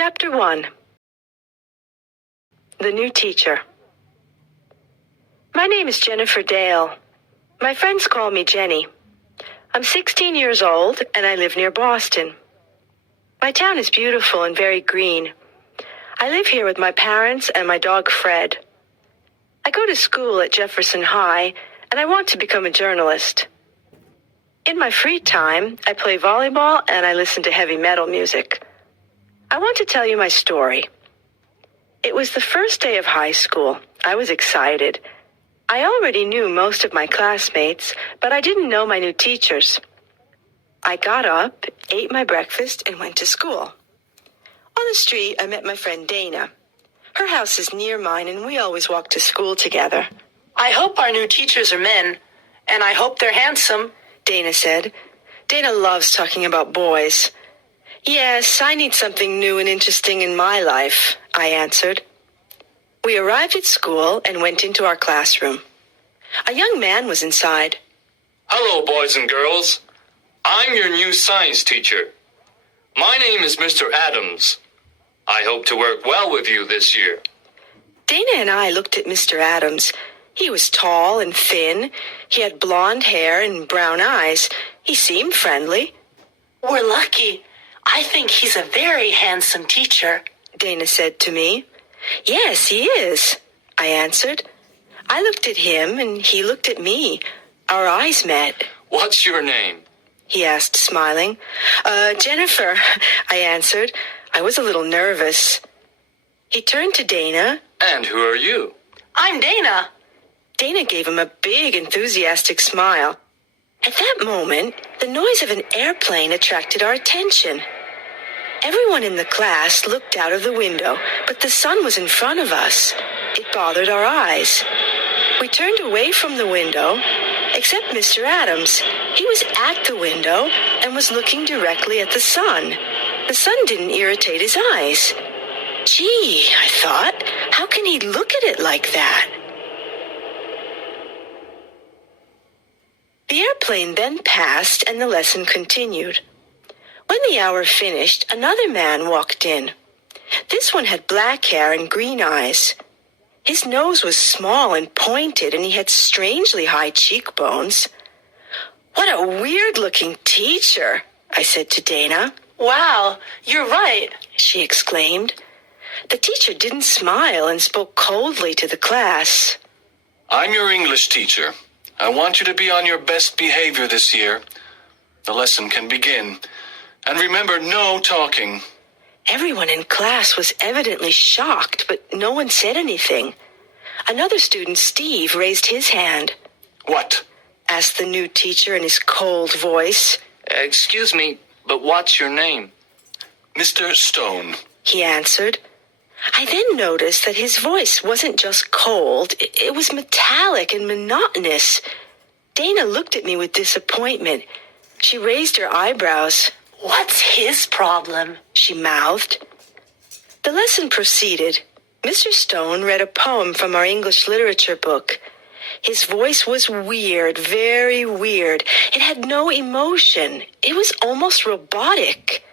Chapter 1. The New Teacher. My name is Jennifer Dale. My friends call me Jenny. I'm 16 years old, and I live near Boston. My town is beautiful and very green. I live here with my parents and my dog Fred. I go to school at Jefferson High, and I want to become a journalist. In my free time, I play volleyball and I listen to heavy metal music. I want to tell you my story. It was the first day of high school. I was excited. I already knew most of my classmates, but I didn't know my new teachers. I got up, ate my breakfast, and went to school. On the street, I met my friend Dana. Her house is near mine, and we always walk to school together. I hope our new teachers are men, and I hope they're handsome, Dana said. Dana loves talking about boys. Yes, I need something new and interesting in my life, I answered. We arrived at school and went into our classroom. A young man was inside. Hello, boys and girls. I'm your new science teacher. My name is Mr. Adams. I hope to work well with you this year. Dana and I looked at Mr. Adams. He was tall and thin. He had blonde hair and brown eyes. He seemed friendly. We're lucky. I think he's a very handsome teacher, Dana said to me. Yes, he is, I answered. I looked at him and he looked at me. Our eyes met. What's your name? He asked, smiling. Jennifer, I answered. I was a little nervous. He turned to Dana. And who are you? I'm Dana. Dana gave him a big, enthusiastic smile. At that moment, the noise of an airplane attracted our attention. Everyone in the class looked out of the window, but the sun was in front of us. It bothered our eyes. We turned away from the window, except Mr. Adams. He was at the window and was looking directly at the sun. The sun didn't irritate his eyes. Gee, I thought, how can he look at it like that? The airplane then passed and the lesson continued. When the hour finished, another man walked in. This one had black hair and green eyes. His nose was small and pointed, and he had strangely high cheekbones. What a weird-looking teacher, I said to Dana. Wow, you're right, she exclaimed. The teacher didn't smile and spoke coldly to the class. I'm your English teacher. I want you to be on your best behavior this year. The lesson can begin. And remember, no talking. Everyone in class was evidently shocked, but no one said anything. Another student, Steve, raised his hand. What? Asked the new teacher in his cold voice. Excuse me, but what's your name? Mr. Stone, he answered. I then noticed that his voice wasn't just cold, it was metallic and monotonous. Dana looked at me with disappointment. She raised her eyebrows. What's his problem? She mouthed. The lesson proceeded. Mr. Stone read a poem from our English literature book. His voice was weird, very weird. It had no emotion. It was almost robotic.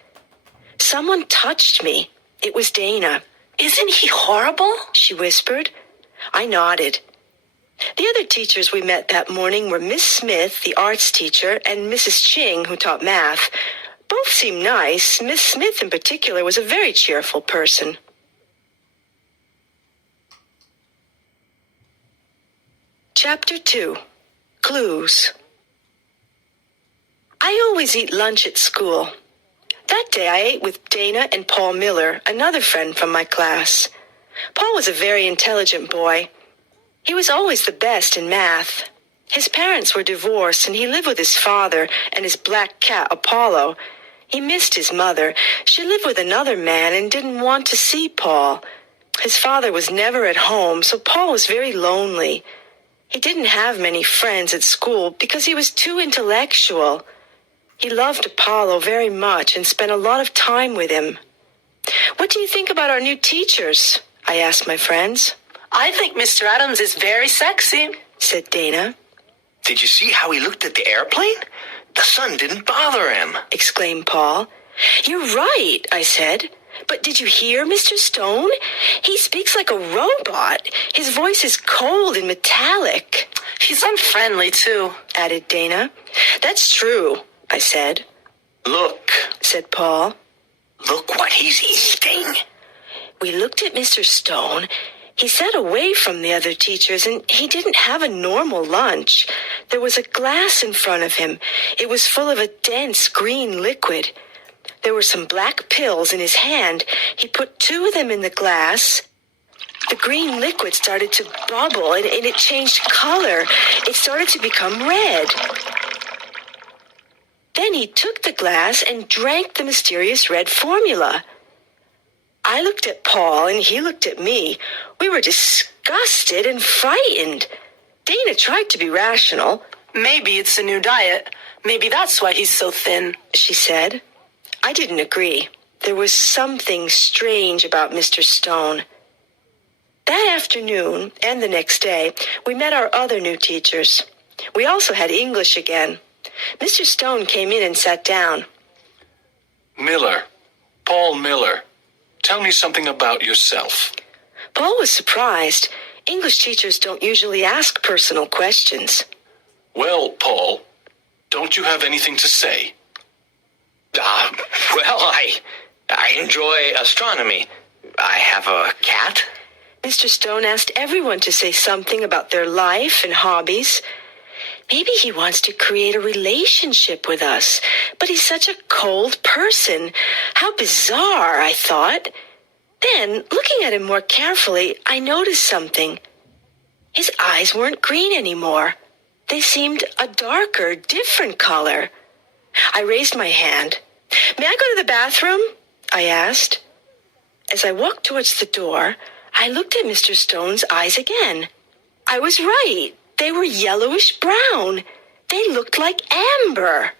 Someone touched me. It was Dana. Isn't he horrible? She whispered. I nodded. The other teachers we met that morning were Miss Smith, the arts teacher, and Mrs. Ching, who taught math. Both seemed nice. Miss Smith in particular was a very cheerful person. Chapter 2. Clues. I always eat lunch at school. That day I ate with Dana and Paul Miller, another friend from my class. Paul was a very intelligent boy. He was always the best in math. His parents were divorced and he lived with his father and his black cat, Apollo. He missed his mother. She lived with another man and didn't want to see Paul. His father was never at home, so Paul was very lonely. He didn't have many friends at school because he was too intellectual. He loved Apollo very much and spent a lot of time with him. What do you think about our new teachers? I asked my friends. I think Mr. Adams is very sexy, said Dana. Did you see how he looked at the airplane? The sun didn't bother him, exclaimed Paul. You're right, I said. But did you hear Mr. Stone? He speaks like a robot. His voice is cold and metallic, He's unfriendly, too. added Dana. That's true, I said. Look. Said Paul. Look what he's eating. We looked at Mr. Stone. He sat away from the other teachers, and he didn't have a normal lunch. There was a glass in front of him. It was full of a dense green liquid. There were some black pills in his hand. He put 2 of them in the glass. The green liquid started to bubble, and it changed color. It started to become red. Then he took the glass and drank the mysterious red formula. I looked at Paul, and he looked at me. We were disgusted and frightened. Dana tried to be rational, Maybe it's a new diet. Maybe that's why he's so thin. she said. I didn't agree. There was something strange about Mr. Stone. That afternoon and the next day, we met our other new teachers. We also had English again. Mr. Stone came in and sat down. Miller. Paul Miller. Tell me something about yourself. Paul was surprised. English teachers don't usually ask personal questions. Well, Paul, don't you have anything to say? Well, I enjoy astronomy. I have a cat. Mr. Stone asked everyone to say something about their life and hobbies. Maybe he wants to create a relationship with us, but he's such a cold person. How bizarre, I thought. Then, looking at him more carefully, I noticed something. His eyes weren't green anymore. They seemed a darker, different color. I raised my hand. May I go to the bathroom? I asked. As I walked towards the door, I looked at Mr. Stone's eyes again. I was right. They were yellowish brown. They looked like amber.